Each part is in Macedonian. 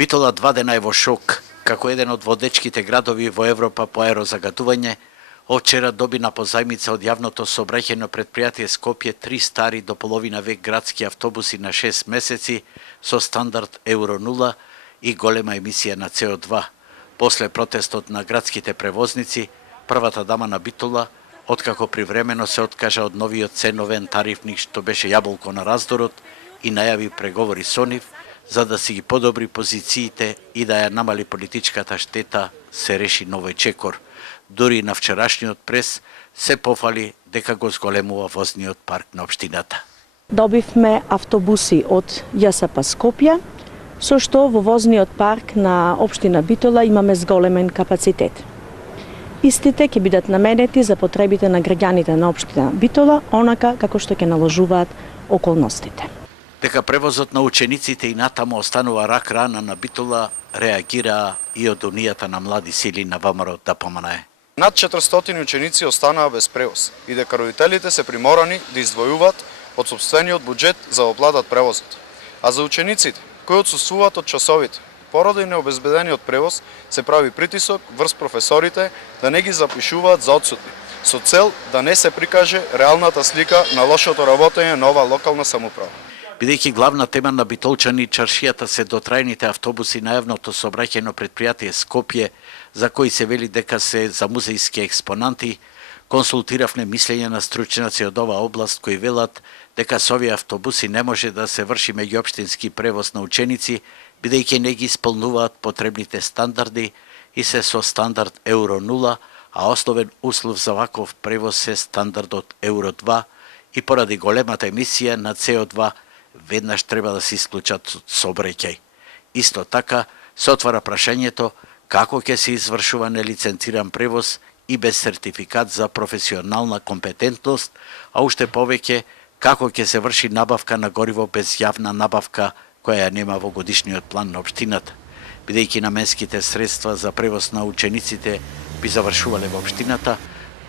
Битола 2 дена е во шок, како еден од водечките градови во Европа по аерозагадување. Од вчера доби на позајмица од јавното сообраќајно предпријатие Скопје 3 стари до половина век градски автобуси на 6 месеци со стандард Евро 0 и голема емисија на CO2. После протестот на градските превозници, првата дама на Битола, откако привремено се откажа од новиот ценовен тарифник што беше јаболко на раздорот и најави преговори со нив, за да си ги подобри позициите и да ја намали политичката штета, се реши новој чекор. Дури на вчерашниот прес се пофали дека го зголемува возниот парк на општината. Добивме автобуси од ЈСП Скопје, со што во возниот парк на општина Битола имаме зголемен капацитет. Истите ќе бидат наменети за потребите на граѓаните на општина Битола, онака како што ќе наложуваат околностите. Дека превозот на учениците и натаму останува рак рана на Битола, реагираа и од Унијата на млади сили на ВМРО да поминае. Над 400 ученици останаа без превоз и дека родителите се приморани да издвојуваат од сопствениот буџет за да оплатат превозот. А за учениците кои отсуствуваат од часовите, поради необезбедениот превоз, се прави притисок врз професорите да не ги запишуваат за отсутни, со цел да не се прикаже реалната слика на лошото работење на ова локална самоуправа. Бидејќи главна тема на битолчани чаршијата се дотрајните автобуси на јавното сообраќајно предпријатие Скопје, за кои се вели дека се за музејски експонанти, консултиравме мислење на стручњаци од оваа област кои велат дека со овие автобуси не може да се врши меѓуопштински превоз на ученици, бидејќи не ги исполнуваат потребните стандарди и се со стандард Евро 0, а основен услов за ваков превоз е стандардот Евро 2 и поради големата емисија на CO2 веднаш треба да се исклучат од сообраќај. Исто така се отвара прашањето како ќе се извршува нелиценциран превоз и без сертификат за професионална компетентност, а уште повеќе како ќе се врши набавка на гориво без јавна набавка која ја нема во годишниот план на општината, бидејќи наменските средства за превоз на учениците би завршувале во општината,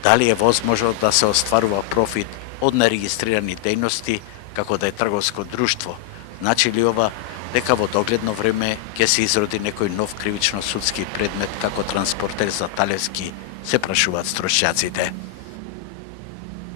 дали е возможно да се остварува профит од нерегистрирани дејности како да е трговско друштво. Значи ли ова дека во догледно време ќе се изроди некој нов кривично судски предмет како транспортер за Талевски, се прашуваат стручњаците.